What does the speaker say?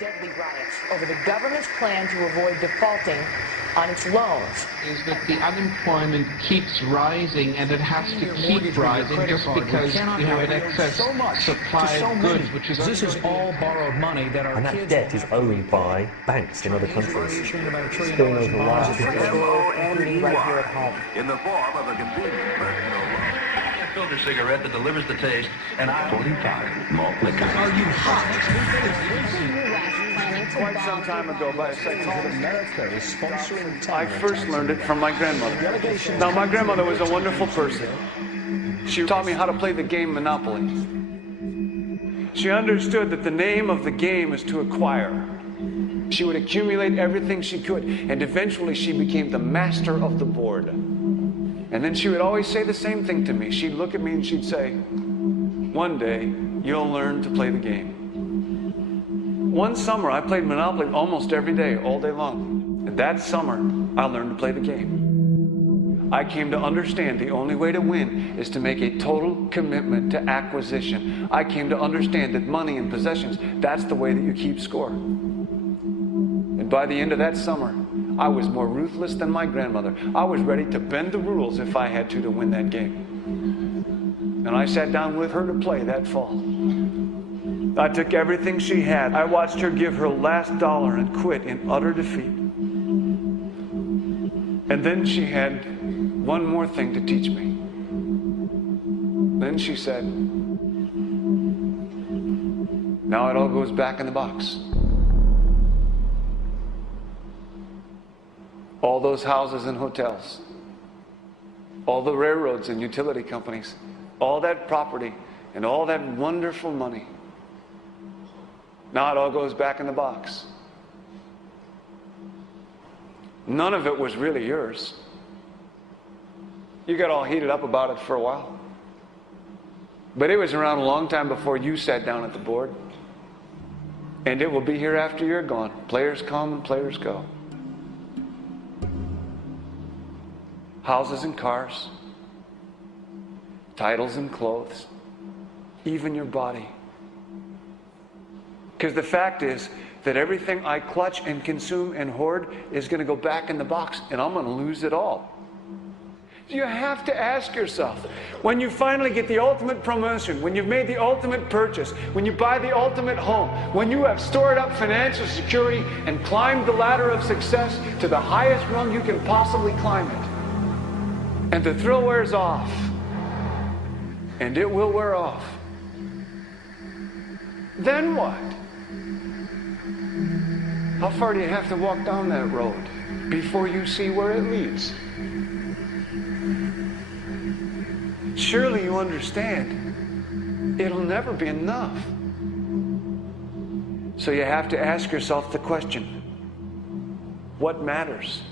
deadly riots over the government's plan to avoid defaulting on its loans. Is that the unemployment keeps rising, and it has to keep rising just because you have an excess supply of goods, which is this is all borrowed money that our and that debt is owned by banks in other countries. It's going over wires. Including right here at home. In the form of a convenient personal loan. A filter cigarette that delivers the taste, and 45 malt liquor. Are you hot? Quite some time ago, by a second, America is sponsoring I first learned it from my grandmother. Now, my grandmother was a wonderful person. She taught me how to play the game Monopoly. She understood that the name of the game is to acquire. She would accumulate everything she could, and eventually she became the master of the board. And then she would always say the same thing to me. She'd look at me and she'd say, "One day, you'll learn to play the game." One summer, I played Monopoly almost every day, all day long. And that summer, I learned to play the game. I came to understand the only way to win is to make a total commitment to acquisition. I came to understand that money and possessions, that's the way that you keep score. And by the end of that summer, I was more ruthless than my grandmother. I was ready to bend the rules if I had to win that game. And I sat down with her to play that fall. I took everything she had. I watched her give her last dollar and quit in utter defeat. And then she had one more thing to teach me. Then she said, "Now it all goes back in the box." All those houses and hotels, all the railroads and utility companies, all that property and all that wonderful money. Now it all goes back in the box. None of it was really yours. You got all heated up about it for a while. But it was around a long time before you sat down at the board. And it will be here after you're gone. Players come and players go. Houses and cars, titles and clothes, even your body. Because the fact is that everything I clutch and consume and hoard is going to go back in the box, and I'm going to lose it all. You have to ask yourself, when you finally get the ultimate promotion, when you've made the ultimate purchase, when you buy the ultimate home, when you have stored up financial security and climbed the ladder of success to the highest rung you can possibly climb it, and the thrill wears off, and it will wear off, then what? How far do you have to walk down that road before you see where it leads? Surely you understand, it'll never be enough. So you have to ask yourself the question, what matters?